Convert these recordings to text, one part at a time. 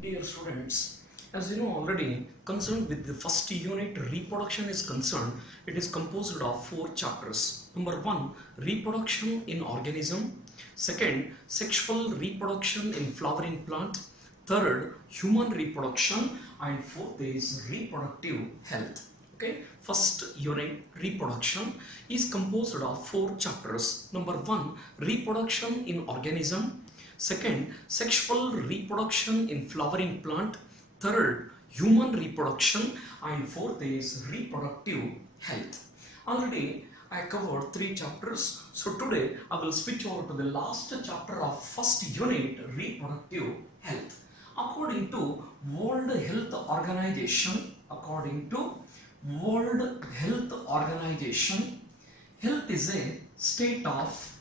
Dear students, as you know already, concerned with the first unit, reproduction is concerned, it is composed of 4 chapters. Number 1, reproduction in organism. Second, sexual reproduction in flowering plant. Third, human reproduction. And fourth is reproductive health. Okay, first unit, reproduction, is composed of 4 chapters. Number 1, reproduction in organism. Second, sexual reproduction in flowering plant. Third, human reproduction. And fourth is reproductive health. Already I covered 3 chapters. So today I will switch over to the last chapter of first unit, reproductive health. According to World Health Organization, health is a state of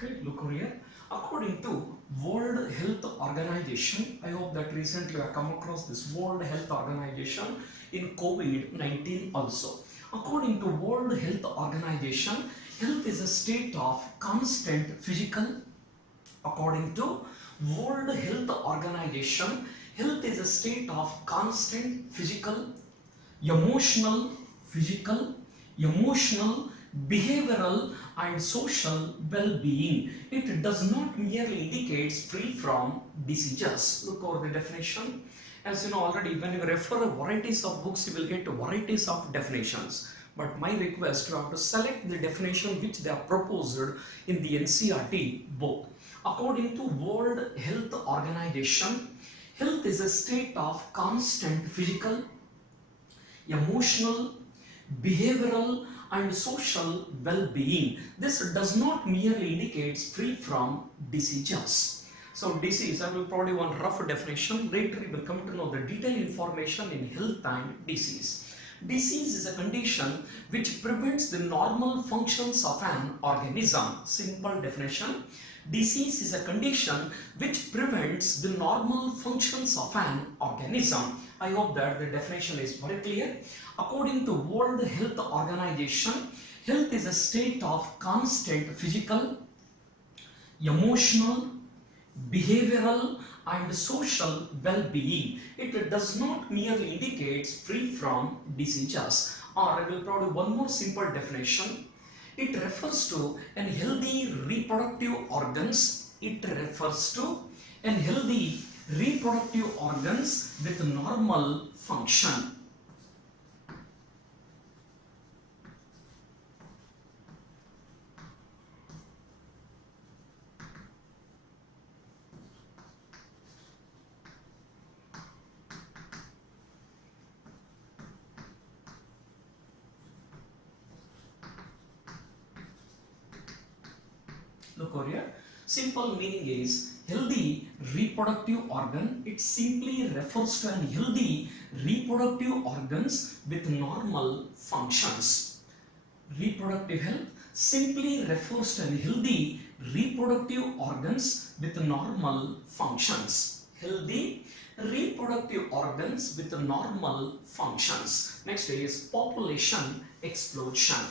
Okay, look over here. According to World Health Organization, I hope that recently you have come across this World Health Organization in COVID-19 also. According to World Health Organization, health is a state of constant physical. According to World Health Organization, health is a state of constant physical, emotional, behavioral and social well-being. It does not merely indicate free from diseases. Look over the definition. As you know already, when you refer varieties of books, you will get varieties of definitions. But my request, you have to select the definition which they are proposed in the NCERT book. According to World Health Organization, health is a state of constant physical, emotional, behavioral and social well-being. This does not merely indicate free from diseases. So disease, I will provide you one rough definition. Later you will come to know the detailed information in health and disease. Disease is a condition which prevents the normal functions of an organism. Simple definition. Disease is a condition which prevents the normal functions of an organism. I hope that the definition is very clear. According to World Health Organization, health is a state of constant physical, emotional, behavioral and social well-being. It does not merely indicate free from diseases. Or I will provide one more simple definition. It refers to an healthy reproductive organs. It refers to an healthy reproductive organs with normal function. Look over here. Simple meaning is healthy reproductive organ. It simply refers to an healthy reproductive organs with normal functions. Reproductive health simply refers to an healthy reproductive organs with normal functions. Healthy reproductive organs with normal functions. Next is population explosion.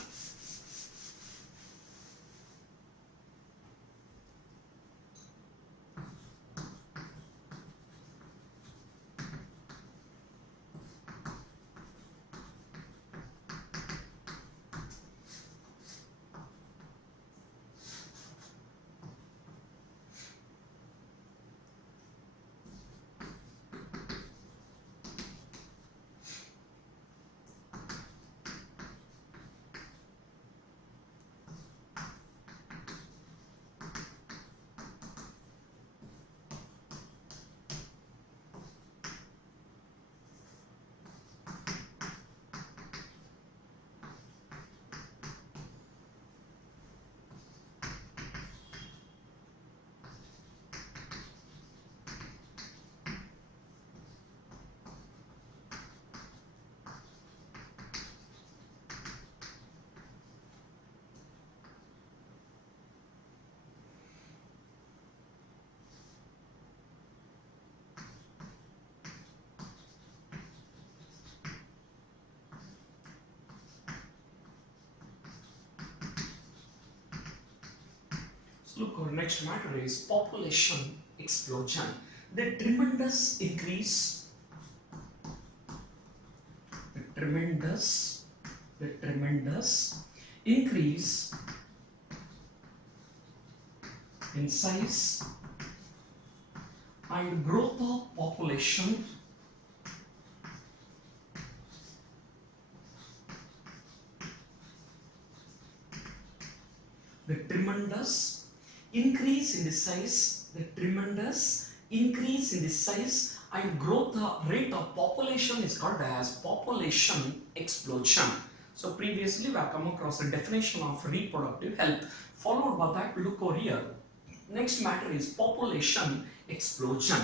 So look, our next matter is population explosion. The tremendous increase, the tremendous increase in size and growth of population the tremendous increase in the size, and growth rate of population is called as population explosion. So previously we have come across a definition of reproductive health. Followed by that, look over here. Next matter is population explosion.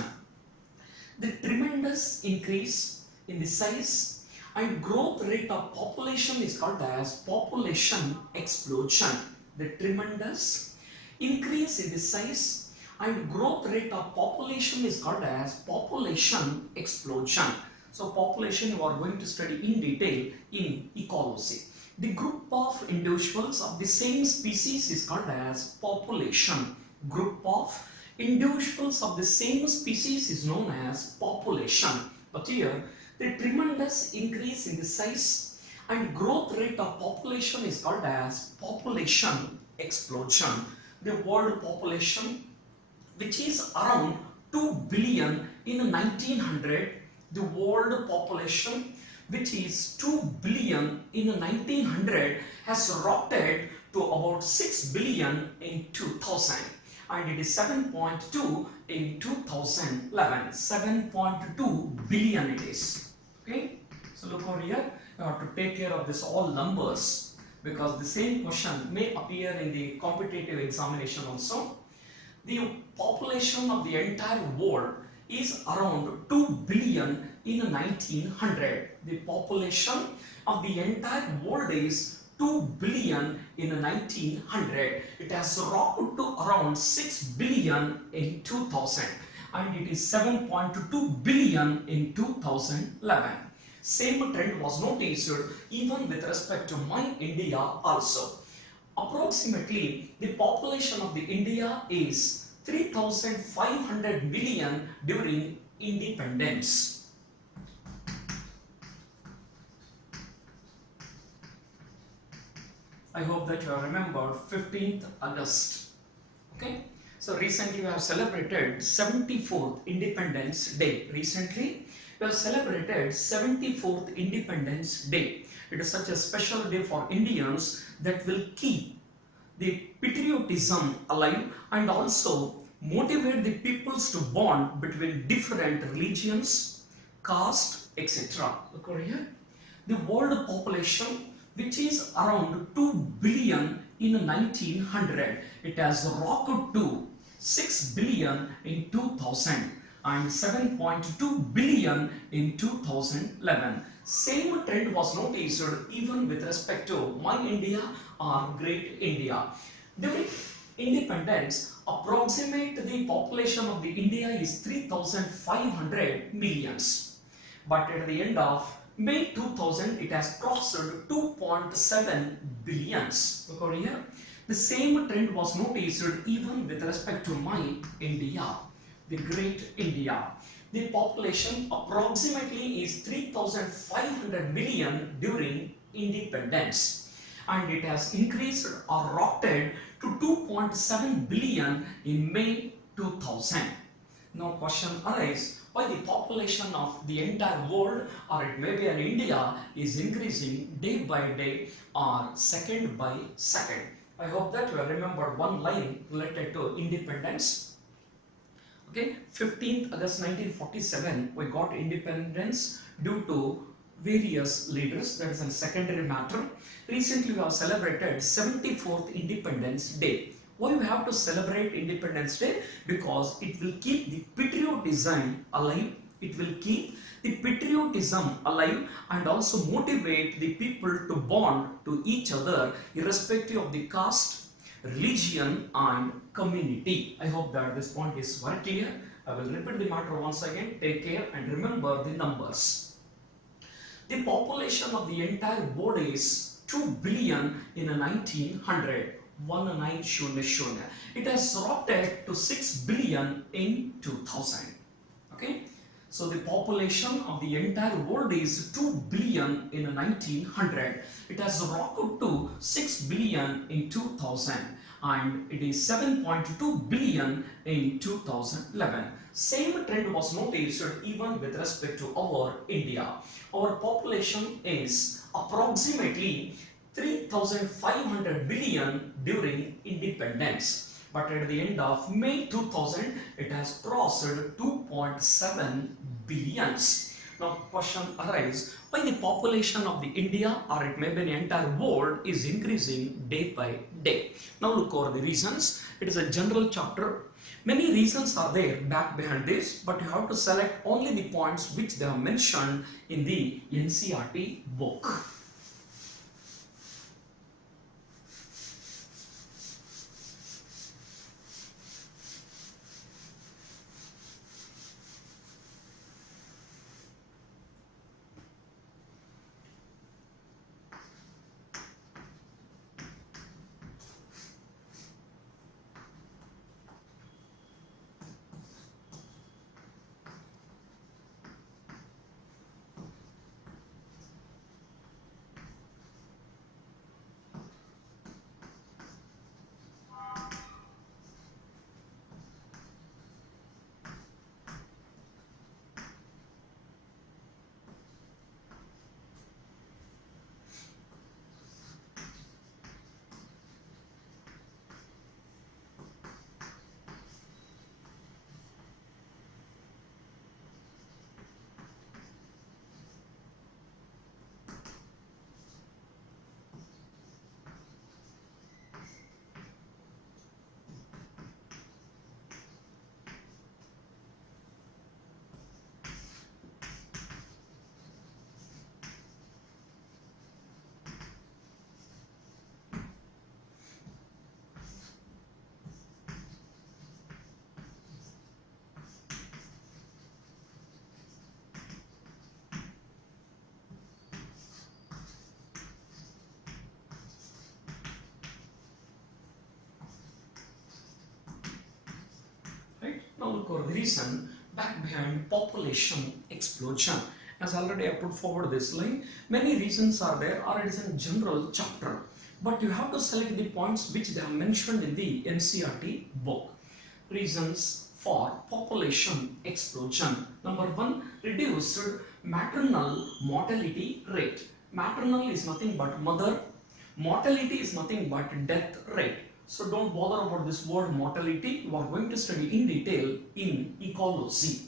The tremendous increase in the size and growth rate of population is called as population explosion. The tremendous increase in the size and growth rate of population is called as population explosion. So population you are going to study in detail in ecology. The group of individuals of the same species is called as population. Group of individuals of the same species is known as population. But here the tremendous increase in the size and growth rate of population is called as population explosion. The world population, which is around 2 billion in 1900, the world population, which is 2 billion in 1900, has rocketed to about 6 billion in 2000, and it is 7.2 in 2011. 7.2 billion it is. Okay, so look over here. You have to take care of this all numbers, because the same question may appear in the competitive examination also. The population of the entire world is around 2 billion in 1900. The population of the entire world is 2 billion in 1900. It has rocketed to around 6 billion in 2000, and it is 7.2 billion in 2011. Same trend was noticed even with respect to my India also. Approximately the population of the India is 3,500 million during independence. I hope that you have remembered 15th August. Okay, so recently we have celebrated 74th Independence Day. Recently we have celebrated 74th Independence Day. It is such a special day for Indians that will keep the patriotism alive and also motivate the peoples to bond between different religions, caste, etc. Look over here. The world population, which is around 2 billion in 1900, it has rocketed to 6 billion in 2000 and 7.2 billion in 2011. Same trend was noticed even with respect to my India or Great India. During independence, approximate the population of the India is 3,500 millions. But at the end of May 2000, it has crossed 2.7 billions. Look over here. The same trend was noticed even with respect to my India, the Great India. The population approximately is 3,500 million during independence, and it has increased or rocketed to 2.7 billion in May 2000. Now question arises, why the population of the entire world, or it may be in India, is increasing day by day or second by second. I hope that you have remembered one line related to independence. Okay, 15th August 1947, we got independence due to various leaders. That is a secondary matter. Recently, we have celebrated 74th Independence Day. Why we have to celebrate Independence Day? Because it will keep the patriotism alive. It will keep the patriotism alive and also motivate the people to bond to each other irrespective of the caste, religion and community. I hope that this point is very clear. I will repeat the matter once again. Take care and remember the numbers. The population of the entire world is 2 billion in 1900. 1900. It has rocketed to 6 billion in 2000. Okay, so the population of the entire world is 2 billion in 1900. It has rocketed to 6 billion in 2000 and it is 7.2 billion in 2011. Same trend was noticed even with respect to our India. Our population is approximately 3,500 billion during independence. But at the end of May 2000, it has crossed 2.7 billions. Now, question arises, why the population of the India or it may be the entire world is increasing day by day? Now, look over the reasons. It is a general chapter. Many reasons are there back behind this, but you have to select only the points which they are mentioned in the NCERT book. Right? Now look over the reason back behind population explosion. As already I put forward this line, many reasons are there or it is a general chapter. But you have to select the points which they are mentioned in the NCERT book. Reasons for population explosion. Number one, reduced maternal mortality rate. Maternal is nothing but mother. Mortality is nothing but death rate. So don't bother about this word mortality. You are going to study in detail in ecology.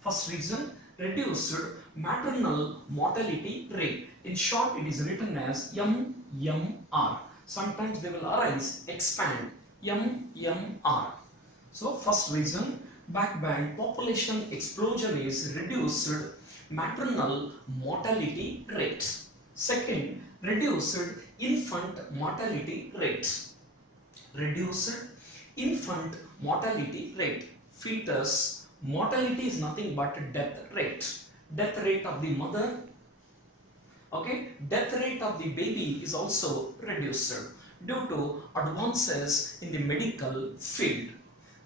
First reason, reduced maternal mortality rate. In short, it is written as MMR. Sometimes they will arise, expand, MMR. So first reason, back by population explosion is reduced maternal mortality rate. Second, reduced infant mortality rate. Reduced infant mortality rate. Fetus mortality is nothing but death rate. Death rate of the mother. Okay, death rate of the baby is also reduced due to advances in the medical field.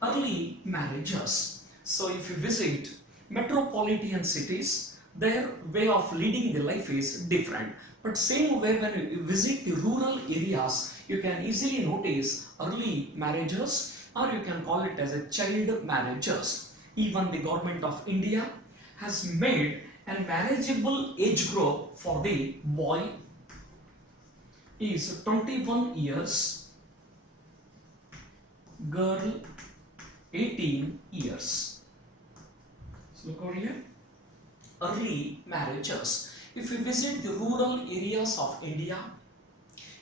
Early marriages. So if you visit metropolitan cities, their way of leading the life is different. But same way when you visit the rural areas, you can easily notice early marriages or you can call it as a child marriages. Even the government of India has made a marriageable age group for the boy is 21 years, girl 18 years. So look over here. Early marriages. If you visit the rural areas of India,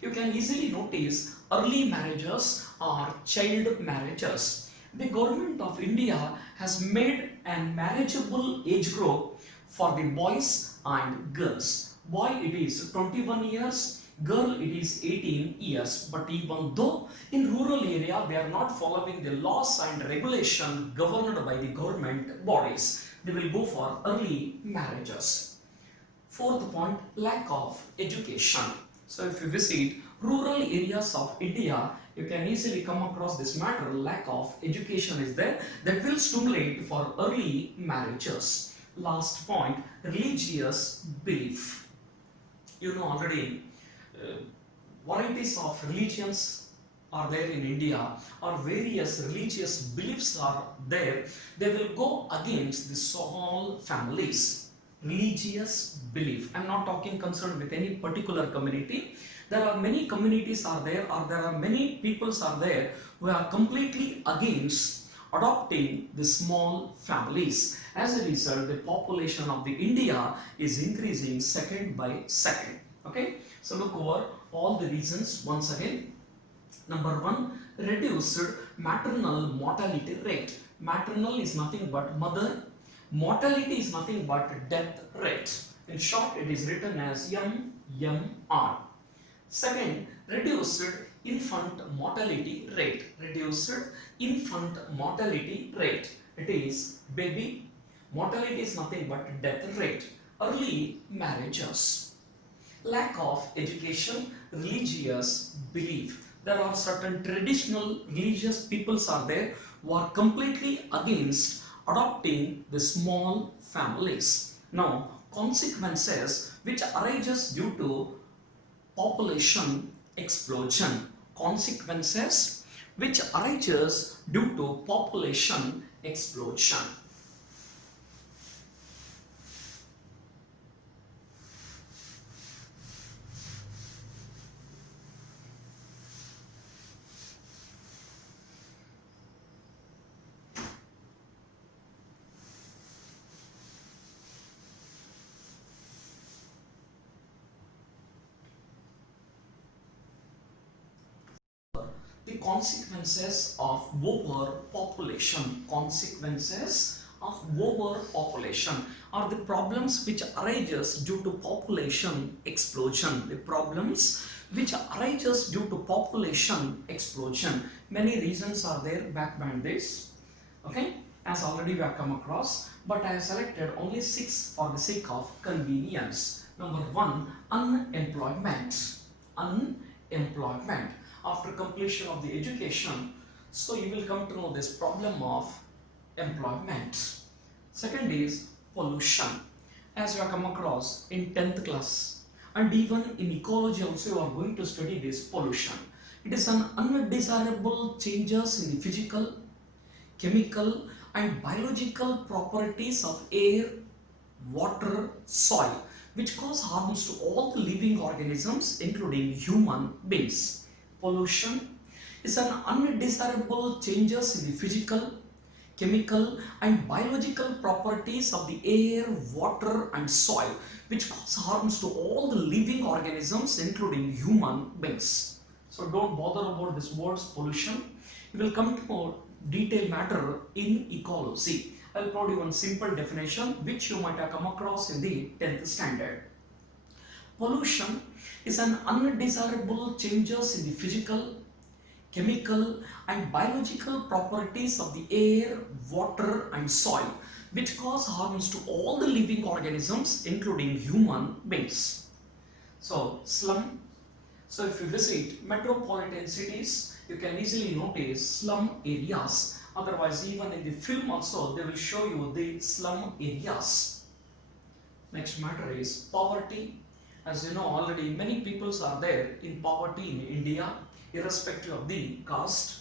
you can easily notice early marriages or child marriages. The government of India has made a marriageable age group for the boys and girls. Boy it is 21 years, girl it is 18 years. But even though in rural area they are not following the laws and regulation governed by the government bodies, they will go for early marriages. Fourth point, lack of education. So if you visit rural areas of India, you can easily come across this matter. Lack of education is there that will stimulate for early marriages. Last point, religious belief. You know already, varieties of religions are there in India, or various religious beliefs are there. They will go against the small families. Religious belief. I am not talking concerned with any particular community. There are many communities are there, or there are many peoples are there who are completely against adopting the small families. As a result, the population of the India is increasing second by second. Okay, so look over all the reasons once again. Number one, reduced maternal mortality rate. Maternal is nothing but mother. Mortality is nothing but death rate. In short, it is written as MMR. Second, reduced infant mortality rate. Reduced infant mortality rate. It is baby. Mortality is nothing but death rate. Early marriages. Lack of education, religious belief. There are certain traditional religious peoples are there who are completely against adopting the small families. Now, consequences which arises due to population explosion. Consequences which arises due to population explosion. The consequences of overpopulation. Consequences of overpopulation are the problems which arises due to population explosion. The problems which arises due to population explosion. Many reasons are there back behind this. Okay, as already we have come across, but I have selected only 6 for the sake of convenience. Number 1, unemployment. Unemployment. After completion of the education, so you will come to know this problem of employment. Second is pollution. As you have come across in 10th class, and even in ecology also you are going to study this pollution. It is an undesirable changes in the physical, chemical and biological properties of air, water, soil, which cause harms to all the living organisms including human beings. Pollution is an undesirable changes in the physical, chemical and biological properties of the air, water and soil, which cause harms to all the living organisms including human beings. So don't bother about this words pollution. You will come to more detailed matter in ecology. I will provide you one simple definition which you might have come across in the 10th standard. Pollution is an undesirable changes in the physical, chemical and biological properties of the air, water and soil, which cause harms to all the living organisms including human beings. So slum. So if you visit metropolitan cities, you can easily notice slum areas. Otherwise, even in the film also, they will show you the slum areas. Next matter is poverty. As you know already, many peoples are there in poverty in India, irrespective of the caste.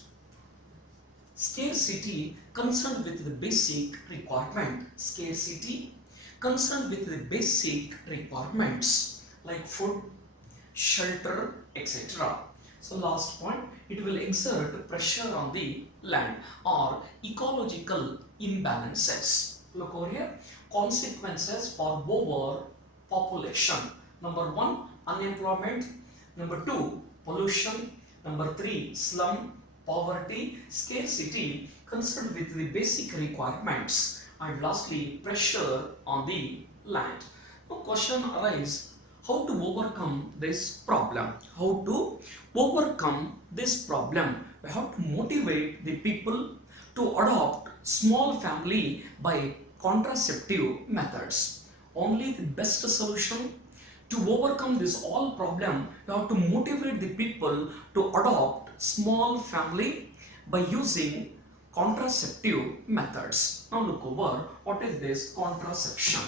Scarcity concerned with the basic requirement. Scarcity concerned with the basic requirements like food, shelter, etc. So last point, it will exert pressure on the land or ecological imbalances. Look over here, consequences for overpopulation. Number 1, unemployment. Number 2, pollution. Number 3, slum, poverty, scarcity concerned with the basic requirements. And lastly, pressure on the land. Now question arises, how to overcome this problem? How to overcome this problem? We have to motivate the people to adopt small family by contraceptive methods. Only the best solution To overcome this all problem, you have to motivate the people to adopt small family by using contraceptive methods. Now look over what is this contraception.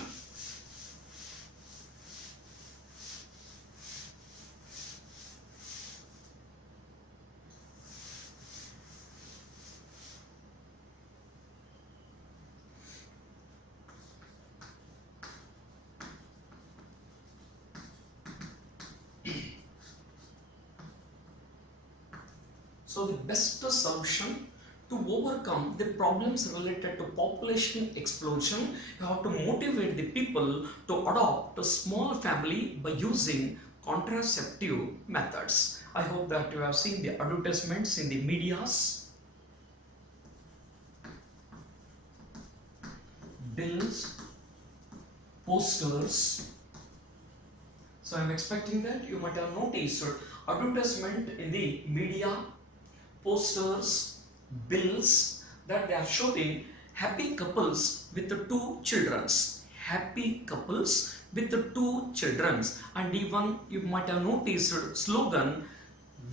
So the best solution to overcome the problems related to population explosion, you have to motivate the people to adopt a small family by using contraceptive methods. I hope that you have seen the advertisements in the medias, bills, posters. So I am expecting that you might have noticed advertisement in the media, posters, bills, that they are showing happy couples with the 2 children. Happy couples with the 2 children. And even you might have noticed slogan,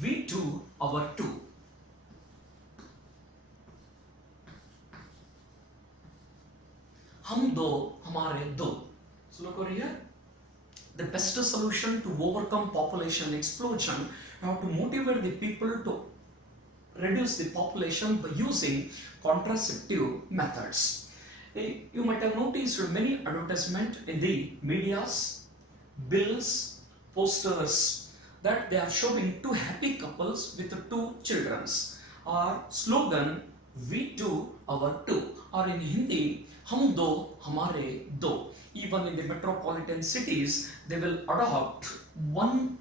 we do our 2. हम दो हमारे दो. So look over here. The best solution to overcome population explosion, you have to motivate the people to reduce the population by using contraceptive methods. You might have noticed many advertisements in the medias, bills, posters, that they are showing 2 happy couples with 2 children. Or slogan, we do our 2. Or in Hindi, हम दो हमारे दो. Even in the metropolitan cities, they will adopt 1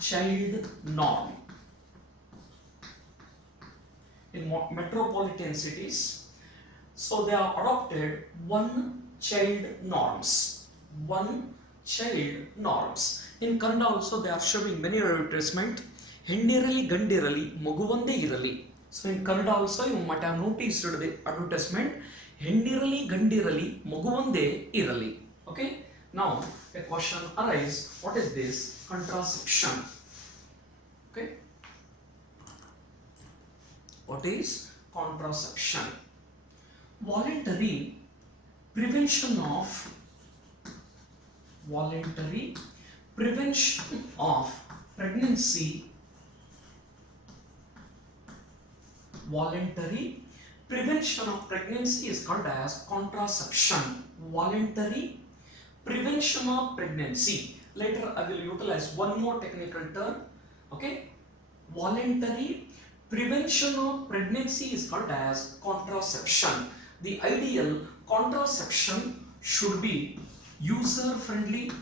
child norm. In metropolitan cities, so they are adopted 1 child norms. 1 child norms. In Kannada also they are showing many advertisement. Hendirali gandirali maguvande irali. So in Kannada also you might have noticed the advertisement. Hendirali gandirali maguvande irali. Okay. Now a question arises. What is this contraception? Okay. What is contraception? Voluntary prevention of pregnancy. Voluntary prevention of pregnancy is called as contraception. Voluntary prevention of pregnancy. Later I will utilize one more technical term. Okay. Voluntary prevention of pregnancy is called as contraception. The ideal contraception should be user friendly,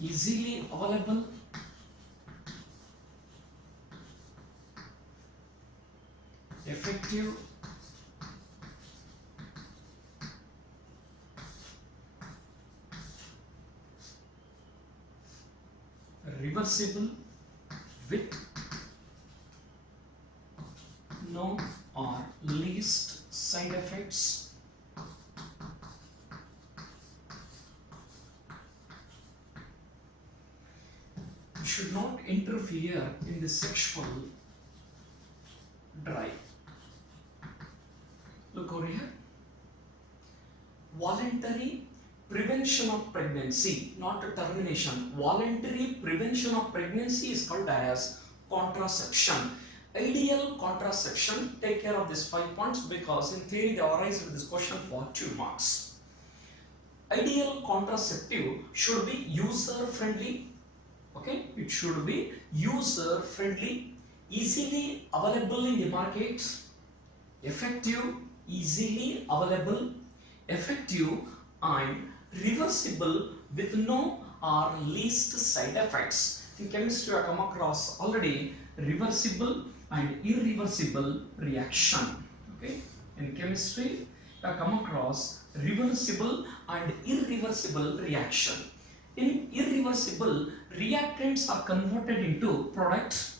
easily available, effective, reversible, with no or least side effects, should not interfere in the sexual drive. Look over here. Voluntary prevention of pregnancy, not a termination. Voluntary prevention of pregnancy is called as contraception. Ideal contraception, take care of these 5 points because in theory they arise with this question for 2 marks. Ideal contraceptive should be user friendly. Okay, it should be user friendly, easily available in the market, effective, easily available, effective and reversible with no or least side effects. In chemistry I come across already reversible and irreversible reaction. Okay, in chemistry I come across reversible and irreversible reaction. In irreversible, reactants are converted into products.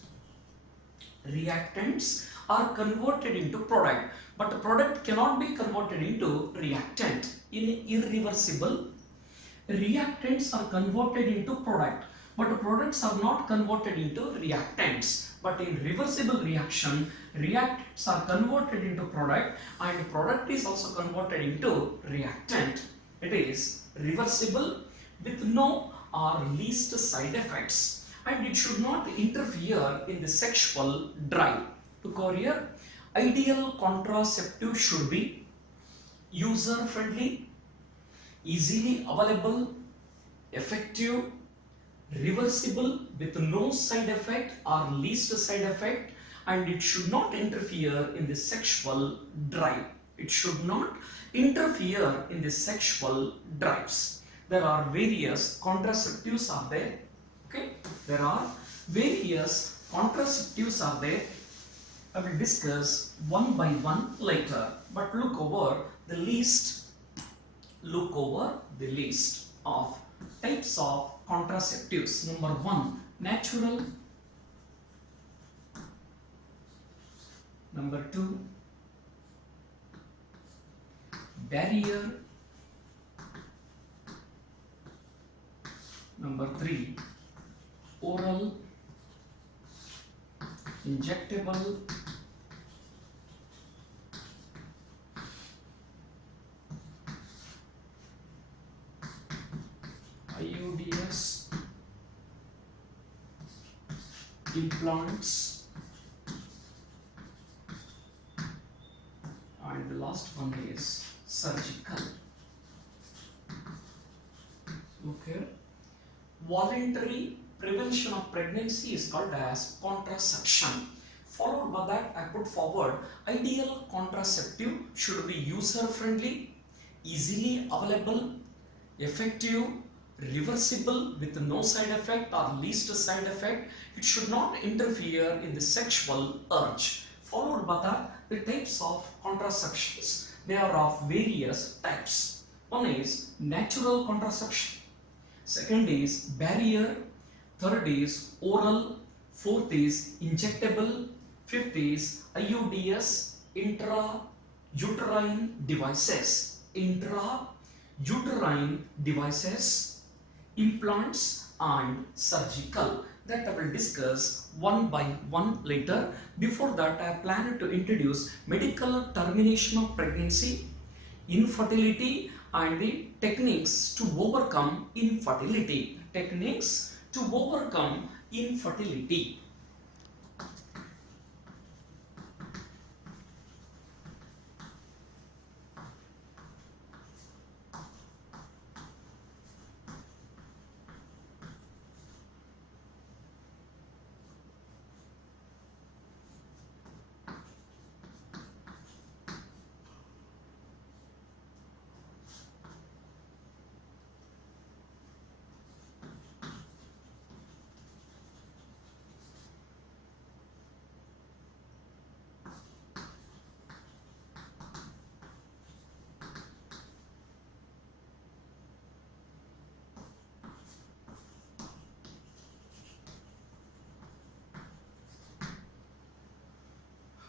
reactants are converted into product, but the product cannot be converted into reactant. In irreversible, reactants are converted into product, but the products are not converted into reactants. But in reversible reaction, reactants are converted into product and product is also converted into reactant. It is reversible with no or least side effects, and it should not interfere in the sexual drive. Look over here. Ideal contraceptive should be user friendly, easily available, effective, reversible with no side effect or least side effect, and it should not interfere in the sexual drive. It should not interfere in the sexual drives. There are various contraceptives are there. Okay, there are various contraceptives are there. I will discuss one by one later, but look over the list. Look over the list of types of contraceptives. Number 1, natural. Number 2, barrier. Number 3, oral, injectable, IUDs, implants, and the last one is surgical. Okay. Voluntary prevention of pregnancy is called as contraception. Followed by that, I put forward ideal contraceptive should be user friendly, easily available, effective, reversible with no side effect or least side effect. It should not interfere in the sexual urge. Followed by that, the types of contraceptions. They are of various types. One is natural contraception. Second is barrier. Third is oral. Fourth is injectable. Fifth is IUDs, intrauterine devices. Intrauterine devices, implants, and surgical. That I will discuss one by one later. Before that, I plan to introduce medical termination of pregnancy, infertility, and the techniques to overcome infertility. Techniques to overcome infertility.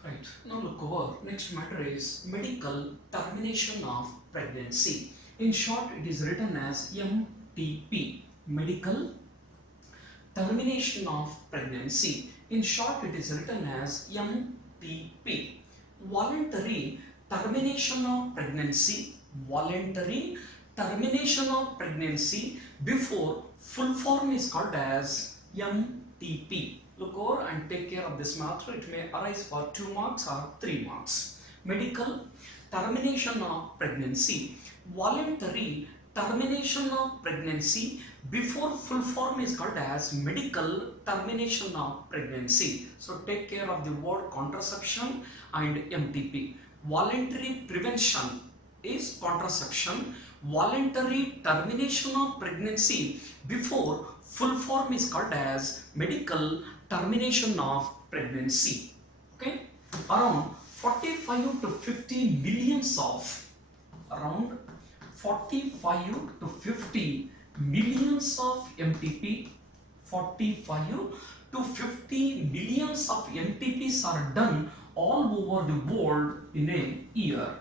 Right, now look over. Next matter is medical termination of pregnancy. In short, it is written as MTP. Medical termination of pregnancy. In short, it is written as MTP. Voluntary termination of pregnancy. Voluntary termination of pregnancy before full form is called as MTP. Look over and take care of this matter. It may arise for 2 marks or 3 marks. Medical termination of pregnancy. Voluntary termination of pregnancy before full form is called as medical termination of pregnancy. So take care of the word contraception and MTP. Voluntary prevention is contraception. Voluntary termination of pregnancy before full form is called as medical termination of pregnancy. Okay, around 45 to 50 millions of around 45 to 50 millions of MTP, 45 to 50 millions of MTPs are done all over the world in a year.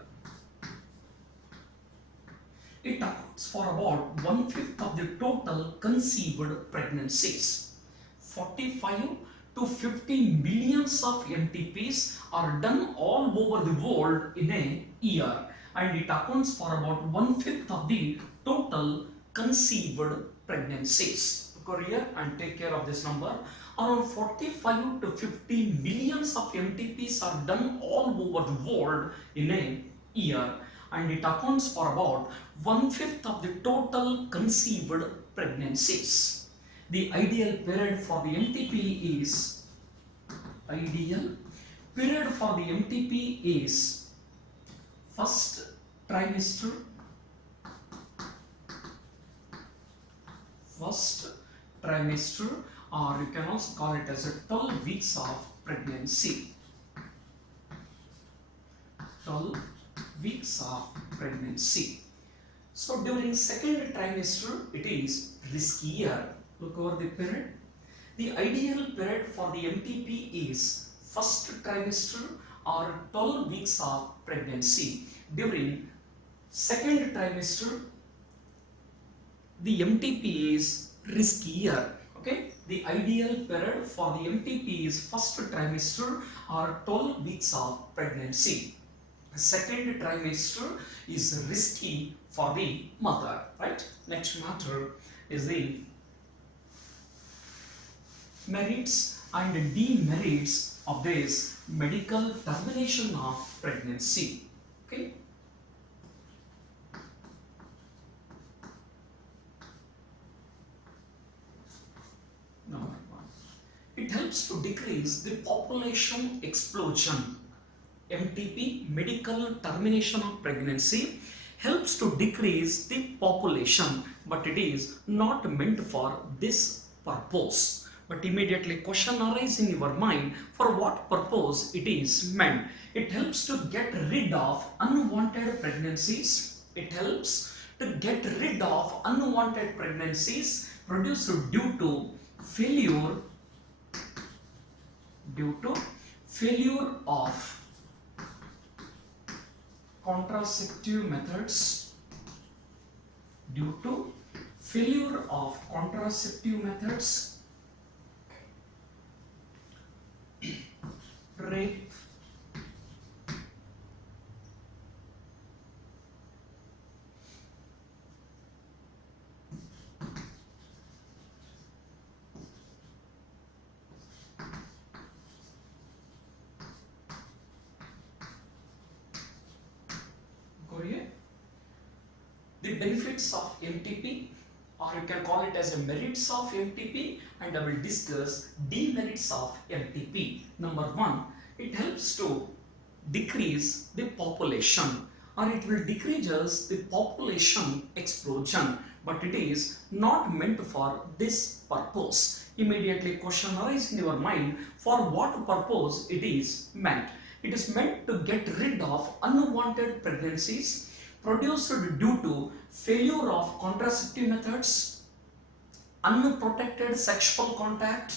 It accounts for about 1/5 of the total conceived pregnancies. 45 to 50 millions of MTPs are done all over the world in a year, and it accounts for about 1/5 of the total conceived pregnancies. Look here and take care of this number. Around 45 to 50 millions of MTPs are done all over the world in a year, and it accounts for about 1/5 of the total conceived pregnancies. The ideal period for the MTP is first trimester, or you can also call it as a 12 weeks of pregnancy. 12 weeks of pregnancy. So during second trimester it is riskier. Look over the period. The ideal period for the MTP is first trimester or 12 weeks of pregnancy. During second trimester the MTP is riskier. Okay, the ideal period for the MTP is first trimester or 12 weeks of pregnancy. Second trimester is risky for the mother, right? Next matter is the merits and demerits of this medical termination of pregnancy. Okay. Number 1. It helps to decrease the population explosion. MTP, medical termination of pregnancy, helps to decrease the population, but it is not meant for this purpose. But immediately question arises in your mind, for what purpose it is meant. It helps to get rid of unwanted pregnancies. It helps to get rid of unwanted pregnancies produced due to failure of contraceptive methods, rape, the benefits of MTP, or you can call it as a merits of MTP, and I will discuss demerits of MTP. Number 1, it helps to decrease the population, or it will decrease the population explosion, but it is not meant for this purpose. Immediately question arises in your mind, for what purpose it is meant. It is meant to get rid of unwanted pregnancies produced due to failure of contraceptive methods, unprotected sexual contact,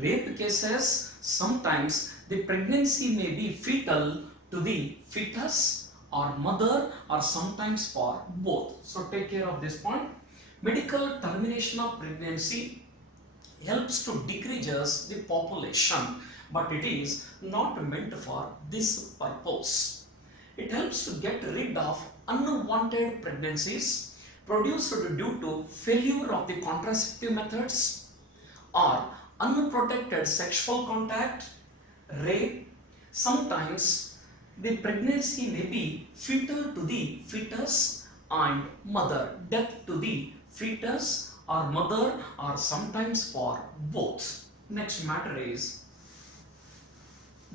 rape cases. Sometimes the pregnancy may be fetal to the fetus or mother, or sometimes for both. So take care of this point. Medical termination of pregnancy helps to decrease the population, but it is not meant for this purpose. It helps to get rid of unwanted pregnancies produced due to failure of the contraceptive methods or unprotected sexual contact, rape. Sometimes the pregnancy may be fetal to the fetus and mother, death to the fetus or mother, or sometimes for both. Next matter is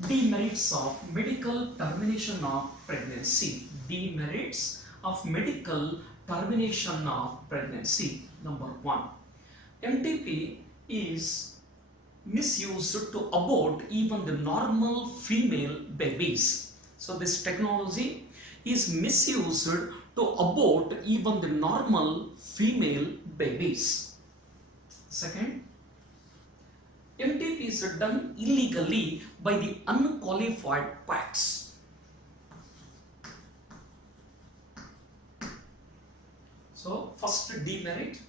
demerits of medical termination of pregnancy. Demerits of medical termination of pregnancy. Number 1, MTP is misused to abort even the normal female babies. So this technology is misused to abort even the normal female babies. Second, MTP is done illegally by the unqualified quacks. So first demerit,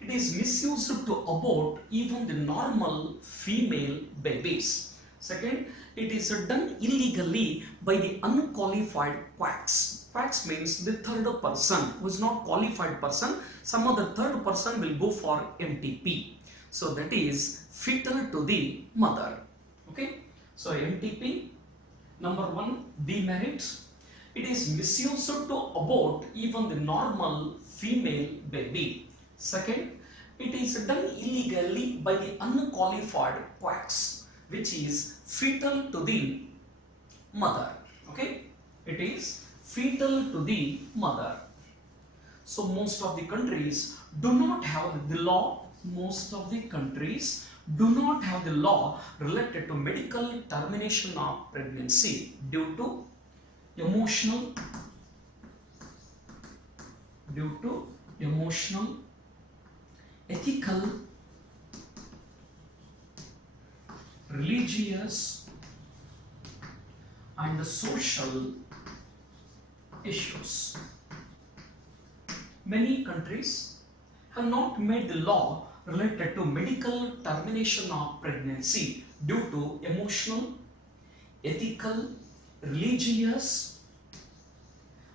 it is misused to abort even the normal female babies. Second, it is done illegally by the unqualified quacks. Quacks means the third person who is not qualified person. Some other third person will go for MTP. So that is fetal to the mother. Okay. So MTP, number one, demerit. It is misused to abort even the normal female baby. Second, it is done illegally by the unqualified quacks, which is fetal to the mother. Okay, it is fetal to the mother. So most of the countries do not have the law. Most of the countries do not have the law related to medical termination of pregnancy due to emotional, ethical, religious and social issues. Many countries have not made the law related to medical termination of pregnancy due to emotional, ethical, religious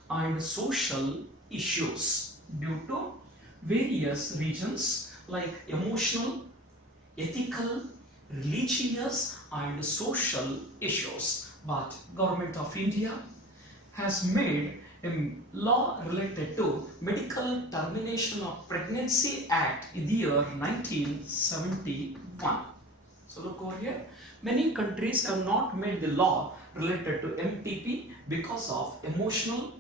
and social issues due to various reasons like emotional, ethical, religious and social issues. But Government of India has made a law related to Medical Termination of Pregnancy Act in the year 1971. So look over here, many countries have not made the law related to MTP because of emotional,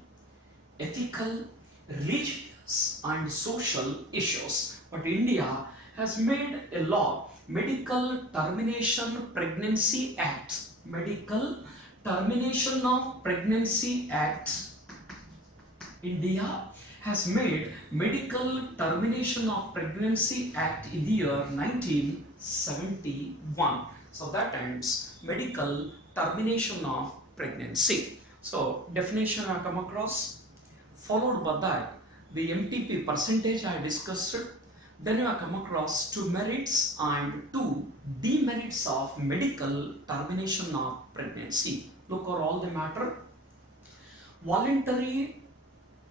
ethical, religious and social issues. But India has made a law, Medical Termination Pregnancy Act. Medical Termination of Pregnancy Act. India has made Medical Termination of Pregnancy Act in the year 1971. So that ends medical termination of pregnancy. So definition I come across, followed by that the MTP percentage I discussed it. Then you have come across two merits and two demerits of medical termination of pregnancy. Look over all the matter. Voluntary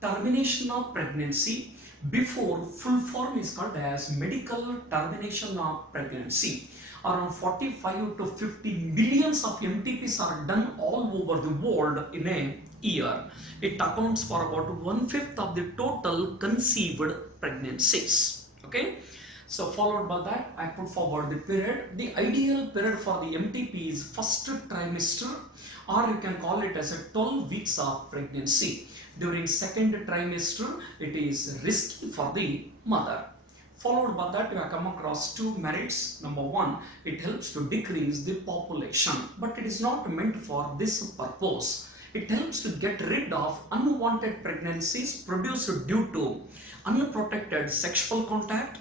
termination of pregnancy before full form is called as medical termination of pregnancy. Around 45 to 50 millions of MTPs are done all over the world in a year. It accounts for about 1/5 of the total conceived pregnancies. Okay, so followed by that I put forward the period. The ideal period for the MTP is first trimester, or you can call it as a 12 weeks of pregnancy. During second trimester it is risky for the mother. Followed by that, you have come across two merits. Number one, it helps to decrease the population, but it is not meant for this purpose. It helps to get rid of unwanted pregnancies produced due to unprotected sexual contact,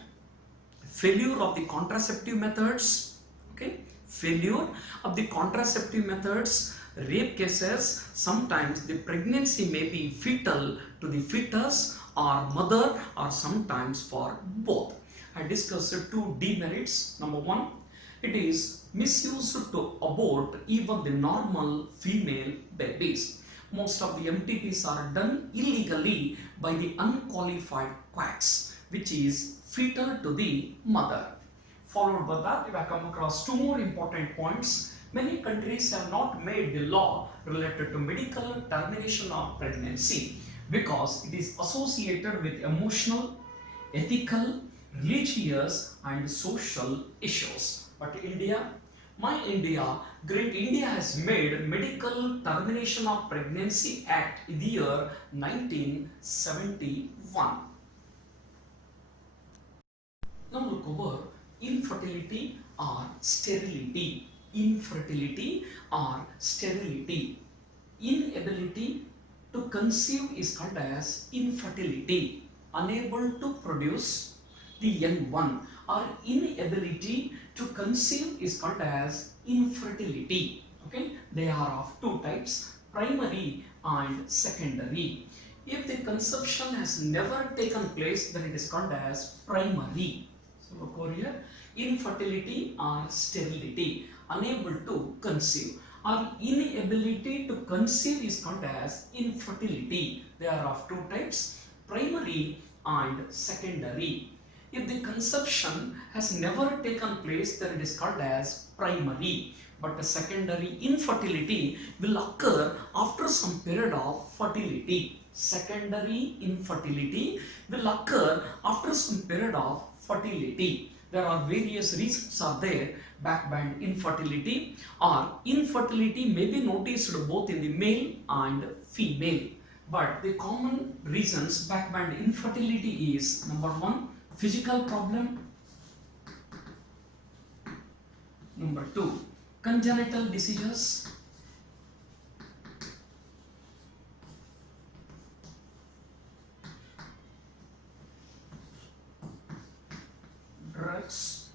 failure of the contraceptive methods, okay, failure of the contraceptive methods, rape cases. Sometimes the pregnancy may be fetal to the fetus or mother, or sometimes for both. I discussed two demerits. Number one, it is misused to abort even the normal female babies. Most of the MTPs are done illegally by the unqualified quacks, which is fetal to the mother. Followed by that, you have come across two more important points. Many countries have not made the law related to medical termination of pregnancy because it is associated with emotional, ethical, religious and social issues. But India, my India, great India has made Medical Termination of Pregnancy Act in the year 1971. Now look over infertility or sterility. Infertility or sterility. Inability to conceive is called as infertility. Unable to produce The N1 or inability to conceive is called as infertility. Okay, they are of two types, primary and secondary. If the conception has never taken place, then it is called as primary. So look over here, infertility or sterility, unable to conceive, or inability to conceive is called as infertility. They are of two types, primary and secondary. If the conception has never taken place, then it is called as primary. But the secondary infertility will occur after some period of fertility. Secondary infertility will occur after some period of fertility. There are various reasons are there. Backband infertility or infertility may be noticed both in the male and female. But the common reasons backband infertility is, number one, physical problem. Number two, congenital diseases. Drugs.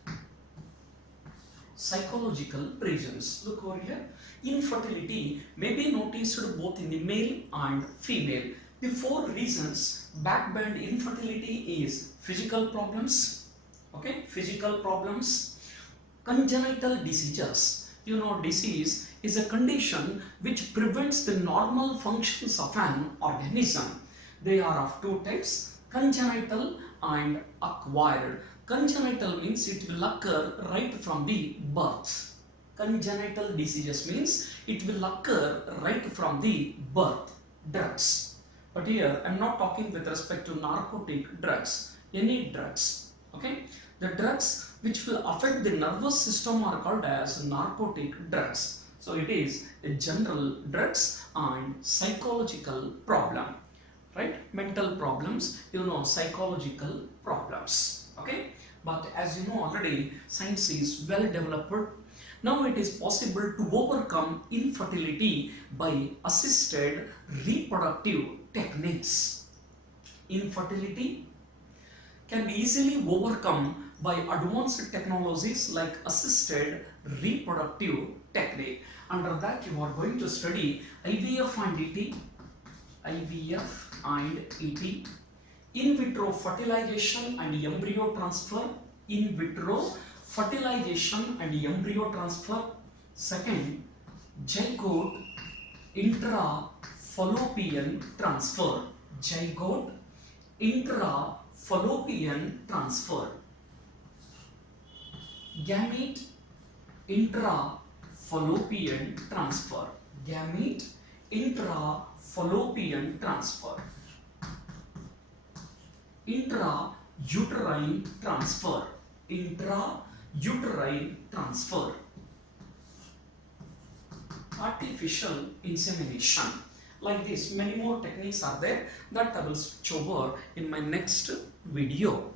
Psychological reasons. Look over here. Infertility may be noticed both in the male and female. The four reasons backband infertility is physical problems. Okay, physical problems. Congenital diseases. You know, disease is a condition which prevents the normal functions of an organism. They are of two types, congenital and acquired. Congenital means it will occur right from the birth. Congenital diseases means it will occur right from the birth. Drugs. But here I am not talking with respect to narcotic drugs. Any drugs. Okay. The drugs which will affect the nervous system are called as narcotic drugs. So it is a general drugs and psychological problem. Right? Mental problems, you know, psychological problems. Okay. But as you know already, science is well developed. Now it is possible to overcome infertility by assisted reproductive techniques. Infertility can be easily overcome by advanced technologies like assisted reproductive technique. Under that you are going to study IVF and ET, IVF and ET, in vitro fertilization and embryo transfer, in vitro fertilization and embryo transfer. Second, zygote intra-fallopian transfer, zygote intra-fallopian transfer. Gamete intra-fallopian transfer, gamete intra-fallopian transfer. Intra-uterine transfer, intra-uterine transfer. Artificial insemination. Like this, many more techniques are there that I will switch over in my next video.